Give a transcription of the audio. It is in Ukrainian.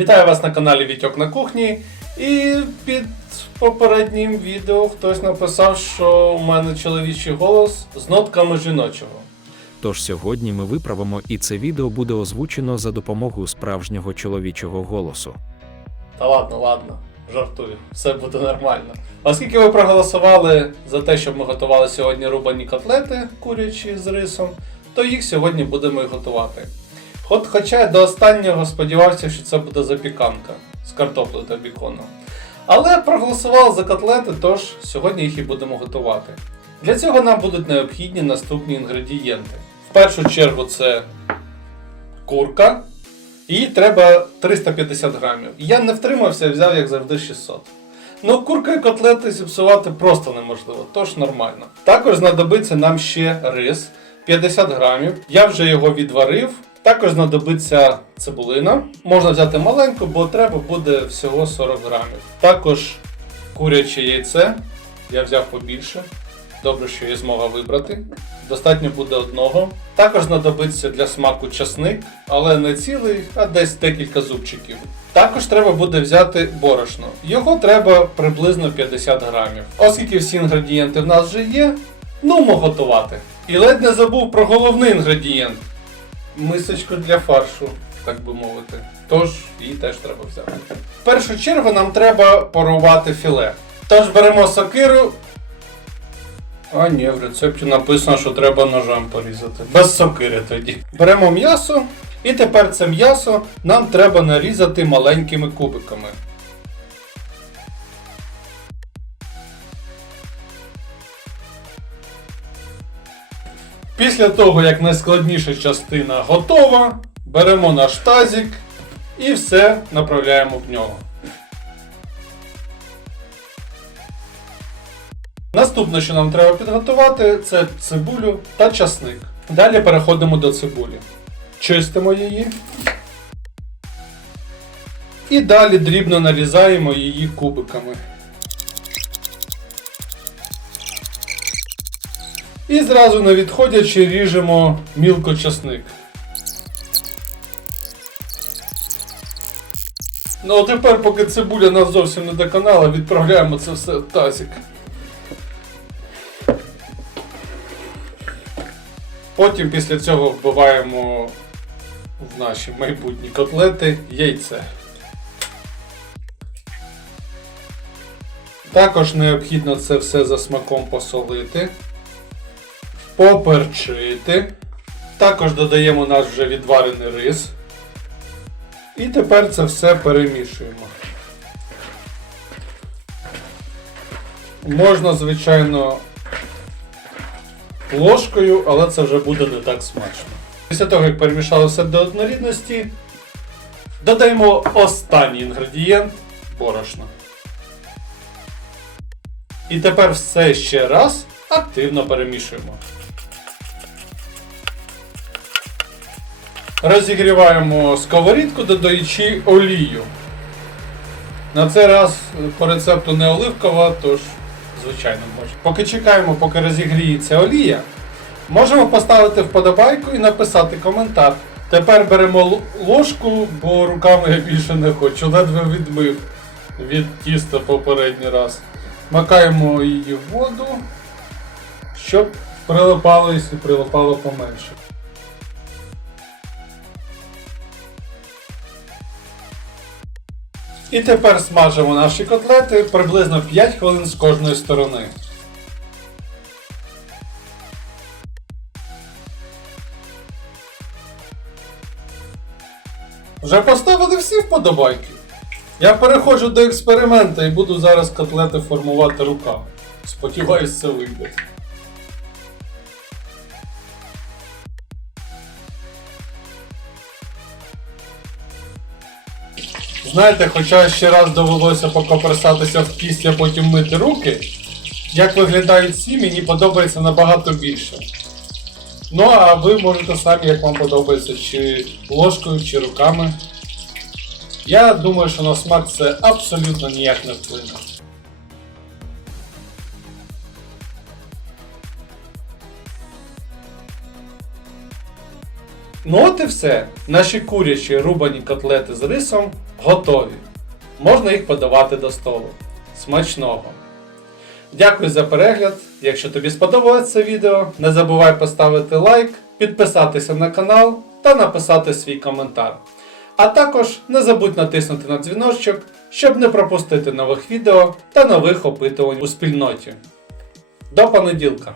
Вітаю вас на каналі Вітьок на кухні. І під попереднім відео хтось написав, що у мене чоловічий голос з нотками жіночого. Тож сьогодні ми виправимо, і це відео буде озвучено за допомогою справжнього чоловічого голосу. Та ладно, ладно, жартую, все буде нормально. Оскільки ви проголосували за те, щоб ми готували сьогодні рубані котлети курячі з рисом, то їх сьогодні будемо і готувати. От, хоча я до останнього сподівався, що це буде запіканка з картоплею та біконом. Але проголосували за котлети, тож сьогодні їх і будемо готувати. Для цього нам будуть необхідні наступні інгредієнти. В першу чергу це курка. Її треба 350 грамів. Я не втримався, взяв, як завжди, 600. Ну, курка і котлети зіпсувати просто неможливо, тож нормально. Також знадобиться нам ще рис 50 грамів. Я вже його відварив. Також знадобиться цибулина. Можна взяти маленьку, бо треба буде всього 40 грамів. Також куряче яйце. Я взяв побільше. Добре, що є змога вибрати. Достатньо буде одного. Також знадобиться для смаку часник, але не цілий, а десь декілька зубчиків. Також треба буде взяти борошно. Його треба приблизно 50 грамів. Оскільки всі інгредієнти в нас вже є, ну готувати. І ледь не забув про головний інгредієнт мисочку для фаршу, так би мовити. Тож її теж треба взяти. В першу чергу нам треба порувати філе. Тож беремо сокиру а ні, в рецепті написано, що треба ножем порізати. Без сокири тоді. Беремо м'ясо, і тепер це м'ясо нам треба нарізати маленькими кубиками. Після того, як найскладніша частина готова, беремо наш тазик і все направляємо в нього. Наступне, що нам треба підготувати, це цибулю та часник. Далі переходимо до цибулі. Чистимо її. І далі дрібно нарізаємо її кубиками. І зразу не відходячи ріжемо мілко часник. Ну а тепер, поки цибуля нас зовсім не доконала, відправляємо це все в тазик. Потім після цього вбиваємо в наші майбутні котлети яйце. Також необхідно це все за смаком посолити, поперчити. Також додаємо наш вже відварений рис. І тепер це все перемішуємо. Можна, звичайно, ложкою, але це вже буде не так смачно. Після того, як перемішали все до однорідності, додаємо останній інгредієнт борошно. І тепер все ще раз активно перемішуємо. Розігріваємо сковорідку, додаючи олію. На цей раз по рецепту не оливкова, тож звичайно можна. Поки чекаємо, поки розігріється олія, можемо поставити вподобайку і написати коментар. Тепер беремо ложку, бо руками я більше не хочу, ледве відмив від тіста попередній раз. Макаємо її в воду, щоб прилипало і прилипало поменше. І тепер смажимо наші котлети приблизно 5 хвилин з кожної сторони. Вже поставили всі вподобайки. Я переходжу до експерименту і буду зараз котлети формувати руками. Сподіваюсь, це вийде. Знаєте, хоча ще раз довелося покоперсатися в після потім мити руки, як виглядають всі, мені подобається набагато більше. Ну, а ви можете самі, як вам подобається, чи ложкою, чи руками. Я думаю, що на смак це абсолютно ніяк не вплине. Ну от і все. Наші курячі рубані котлети з рисом готові. Можна їх подавати до столу. Смачного! Дякую за перегляд. Якщо тобі сподобалось це відео, не забувай поставити лайк, підписатися на канал та написати свій коментар. А також не забудь натиснути на дзвіночок, щоб не пропустити нових відео та нових опитувань у спільноті. До понеділка!